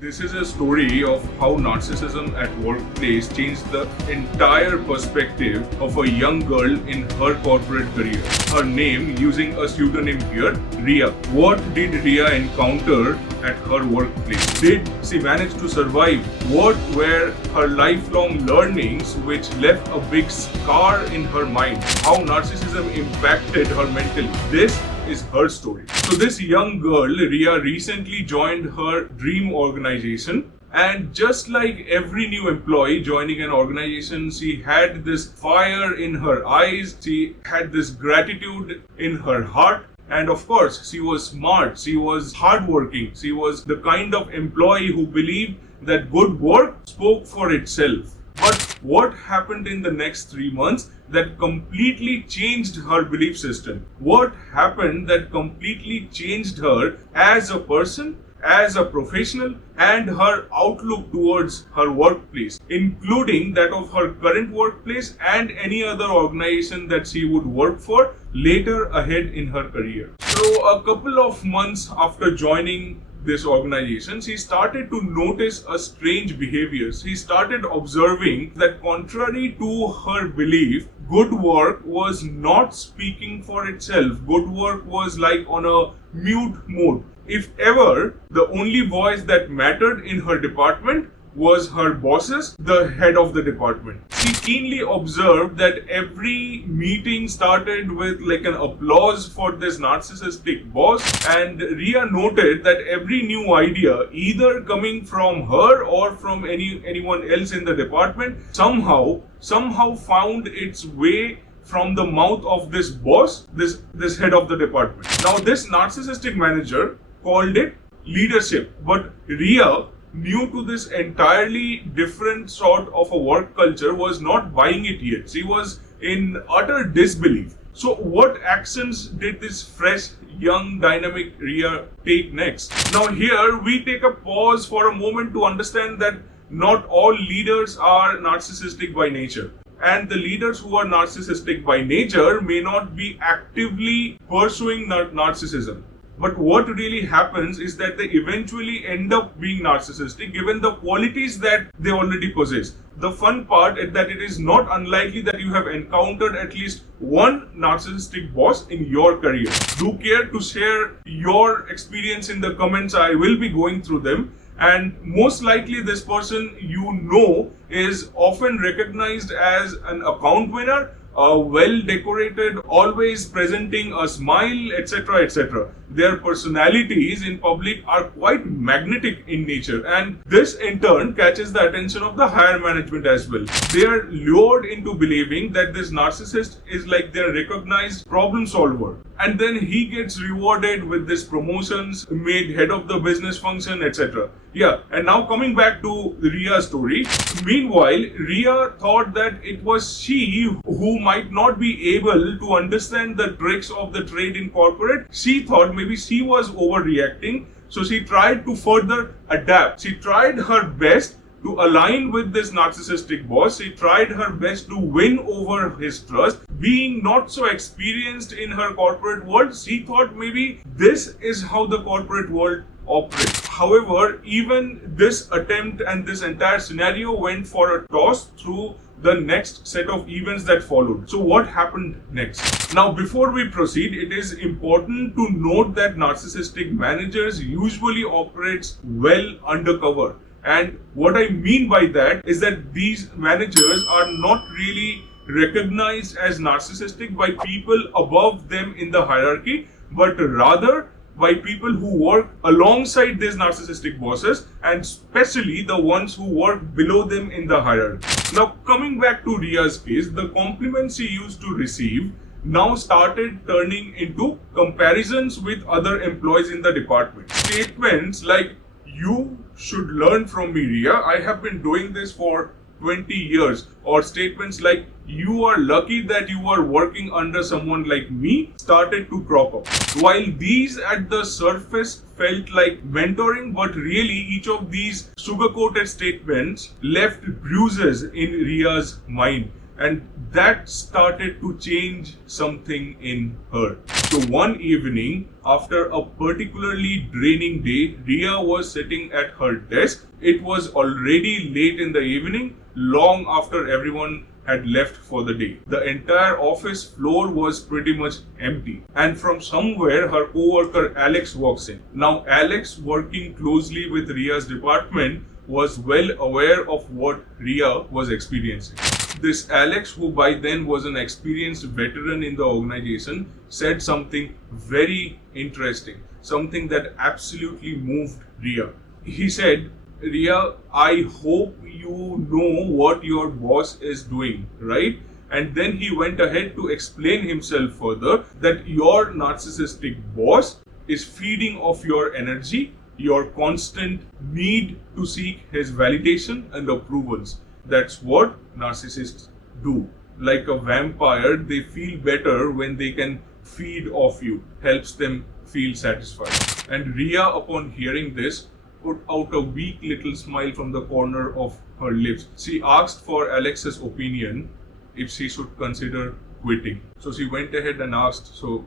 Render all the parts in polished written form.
This is a story of how narcissism at workplace changed the entire perspective of a young girl in her corporate career. Her name, using a pseudonym here, Riya. What did Riya encounter at her workplace? Did she manage to survive? What were her lifelong learnings which left a big scar in her mind? How narcissism impacted her mentally? This is her story. So this young girl, Riya, recently joined her dream organization, and just like every new employee joining an organization, she had this fire in her eyes, she had this gratitude in her heart, and of course she was smart, she was hardworking, she was the kind of employee who believed that good work spoke for itself. But what happened in the next 3 months that completely changed her belief system? What happened that completely changed her as a person, as a professional, and her outlook towards her workplace, including that of her current workplace and any other organization that she would work for later ahead in her career? So a couple of months after joining this organization, she started to notice a strange behavior. She started observing that contrary to her belief, good work was not speaking for itself. Good work was like on a mute mode. If ever, the only voice that mattered in her department was her bosses, the head of the department. She keenly observed that every meeting started with like an applause for this narcissistic boss, and Riya noted that every new idea, either coming from her or from anyone else in the department, somehow found its way from the mouth of this boss, this head of the department. Now this narcissistic manager called it leadership, but Riya, new to this entirely different sort of a work culture, was not buying it yet. She was in utter disbelief. So what actions did this fresh, young, dynamic Riya take next? Now here we take a pause for a moment to understand that not all leaders are narcissistic by nature. And the leaders who are narcissistic by nature may not be actively pursuing narcissism. But what really happens is that they eventually end up being narcissistic given the qualities that they already possess. The fun part is that it is not unlikely that you have encountered at least one narcissistic boss in your career. Do care to share your experience in the comments. I will be going through them. And most likely this person you know is often recognized as an account winner, well decorated, always presenting a smile, etc., etc. Their personalities in public are quite magnetic in nature, and this in turn catches the attention of the higher management as well. They are lured into believing that this narcissist is like their recognized problem solver, and then he gets rewarded with this promotions, made head of the business function, etc. Yeah, and now coming back to Riya's story. Meanwhile, Riya thought that it was she who might not be able to understand the tricks of the trade in corporate. She thought maybe she was overreacting, so she tried to further adapt. She tried her best to align with this narcissistic boss. She tried her best to win over his trust. Being not so experienced in her corporate world, she thought maybe this is how the corporate world operates. However, even this attempt and this entire scenario went for a toss through the next set of events that followed. So what happened next? Now, before we proceed, it is important to note that narcissistic managers usually operate well undercover. And what I mean by that is that these managers are not really recognized as narcissistic by people above them in the hierarchy, but rather by people who work alongside these narcissistic bosses, and especially the ones who work below them in the hierarchy. Now, coming back to Riya's case, the compliments she used to receive now started turning into comparisons with other employees in the department. Statements like, "You should learn from me, Riya. I have been doing this for 20 years. Or statements like, "You are lucky that you are working under someone like me," started to crop up. While these at the surface felt like mentoring, but really each of these sugar-coated statements left bruises in Riya's mind. And that started to change something in her. So one evening, after a particularly draining day, Riya was sitting at her desk. It was already late in the evening, long after everyone had left for the day. The entire office floor was pretty much empty. And from somewhere, her coworker Alex walks in. Now, Alex, working closely with Riya's department, was well aware of what Riya was experiencing. This Alex, who by then was an experienced veteran in the organization, said something very interesting, something that absolutely moved Riya. He said, "Riya, I hope you know what your boss is doing, right?" And then he went ahead to explain himself further that your narcissistic boss is feeding off your energy, your constant need to seek his validation and approvals. That's what narcissists do. Like a vampire, they feel better when they can feed off you, helps them feel satisfied. And Riya, upon hearing this, put out a weak little smile from the corner of her lips. She asked for Alex's opinion if she should consider quitting. So she went ahead and asked, "So,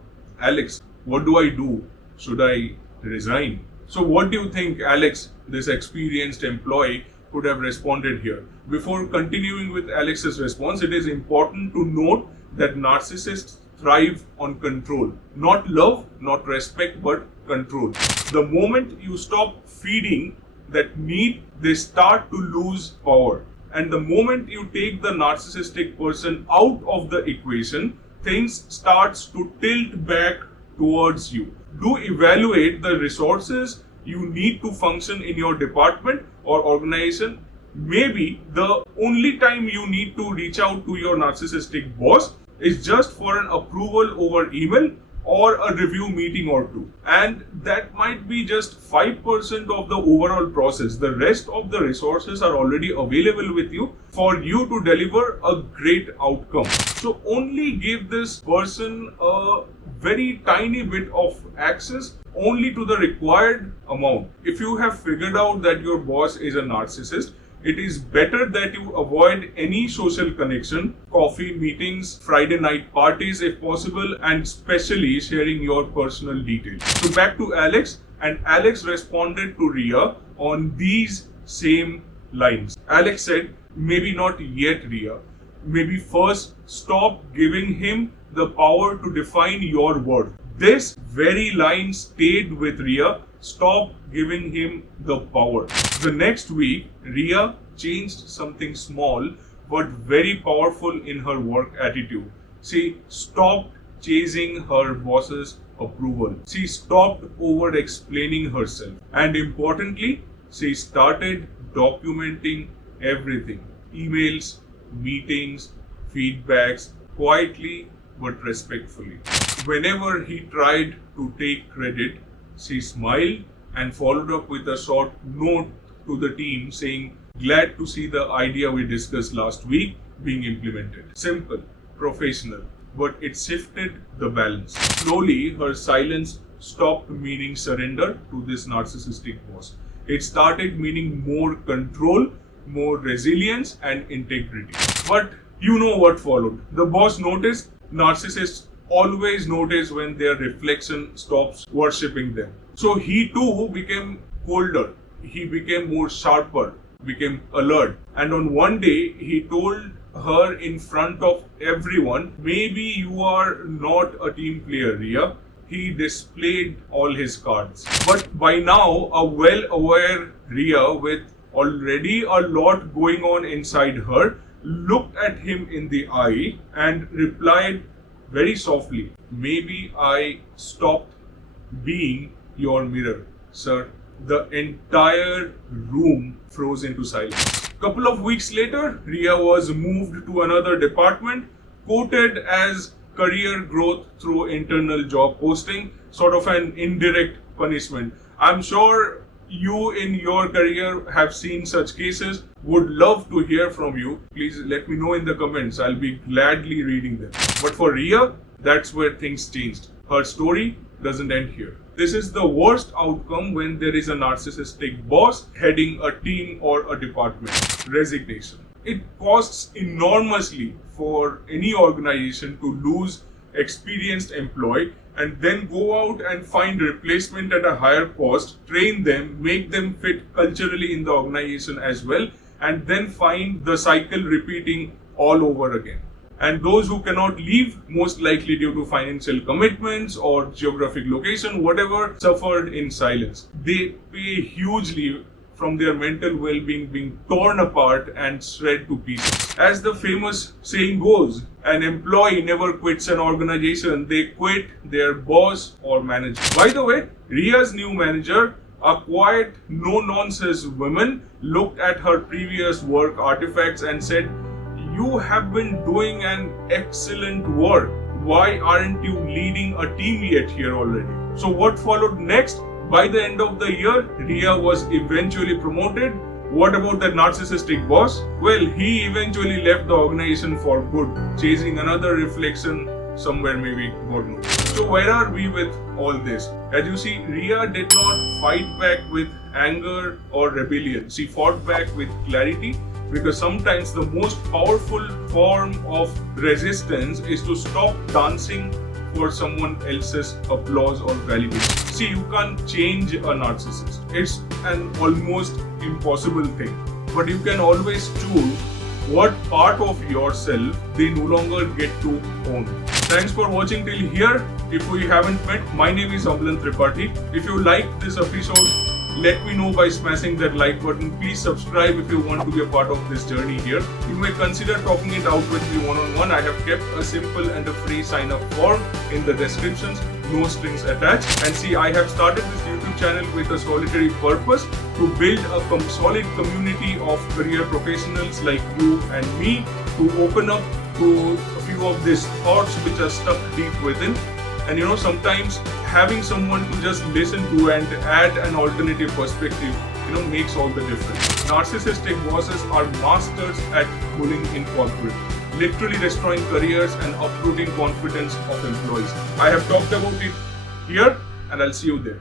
Alex, what do I do? Should I resign?" So what do you think Alex, this experienced employee, could have responded here? Before continuing with Alex's response, it is important to note that narcissists thrive on control. Not love, not respect, but control. The moment you stop feeding that need, they start to lose power. And the moment you take the narcissistic person out of the equation, things starts to tilt back towards you. Do evaluate the resources you need to function in your department or organization. Maybe the only time you need to reach out to your narcissistic boss is just for an approval over email or a review meeting or two. And that might be just 5% of the overall process. The rest of the resources are already available with you for you to deliver a great outcome. So only give this person a very tiny bit of access, only to the required amount. If you have figured out that your boss is a narcissist, it is better that you avoid any social connection, coffee meetings, Friday night parties if possible, and especially sharing your personal details. So back to Alex, and Alex responded to Riya on these same lines. Alex said, "Maybe not yet, Riya. Maybe first stop giving him the power to define your worth." This very line stayed with Riya. Stop giving him the power. The next week, Riya changed something small but very powerful in her work attitude. She stopped chasing her boss's approval. She stopped over-explaining herself. And importantly, she started documenting everything. Emails, meetings, feedbacks, quietly but respectfully. Whenever he tried to take credit, she smiled and followed up with a short note to the team saying, "Glad to see the idea we discussed last week being implemented." Simple, professional, but it shifted the balance. Slowly, her silence stopped meaning surrender to this narcissistic boss. It started meaning more control, more resilience, and integrity. But you know what followed. The boss noticed. Narcissists always notice when their reflection stops worshipping them. So he too became colder. He became more sharper, became alert. And on one day, he told her in front of everyone, "Maybe you are not a team player, Riya." He displayed all his cards. But by now, a well-aware Riya with already a lot going on inside her looked at him in the eye and replied very softly, "Maybe I stopped being your mirror, sir." The entire room froze into silence. Couple of weeks later, Riya was moved to another department, quoted as career growth through internal job posting, sort of an indirect punishment. I'm sure you in your career have seen such cases. Would love to hear from you. Please let me know in the comments. I'll be gladly reading them. But for Riya, that's where things changed. Her story doesn't end here. This is the worst outcome when there is a narcissistic boss heading a team or a department. Resignation. it costs enormously for any organization to lose experienced employee and then go out and find replacement at a higher cost, train them, make them fit culturally in the organization as well, and then find the cycle repeating all over again. And those who cannot leave, most likely due to financial commitments or geographic location, whatever, suffered in silence. They pay hugely from their mental well-being being torn apart and shred to pieces. As the famous saying goes, an employee never quits an organization, they quit their boss or manager. By the way, Riya's new manager, a quiet, no-nonsense woman, looked at her previous work artifacts and said, "You have been doing an excellent work. Why aren't you leading a team yet here already?" So what followed next? By the end of the year, Riya was eventually promoted. What about the narcissistic boss? Well, he eventually left the organization for good, chasing another reflection somewhere, maybe, God knows. So where are we with all this? As you see, Riya did not fight back with anger or rebellion. She fought back with clarity, because sometimes the most powerful form of resistance is to stop dancing for someone else's applause or validation. See, you can't change a narcissist. It's an almost impossible thing. But you can always choose what part of yourself they no longer get to own. Thanks for watching till here. If we haven't met, my name is Amlan Tripathi. If you liked this episode, let me know by smashing that like button. Please subscribe if you want to be a part of this journey here. You may consider talking it out with me one-on-one. I have kept a simple and a free sign-up form in the descriptions, no strings attached. And see, I have started this YouTube channel with a solitary purpose to build a solid community of career professionals like you and me, to open up to a few of these thoughts which are stuck deep within. And sometimes having someone to just listen to and add an alternative perspective, makes all the difference. Narcissistic bosses are masters at bullying in corporate, literally destroying careers and uprooting confidence of employees. I have talked about it here, and I'll see you there.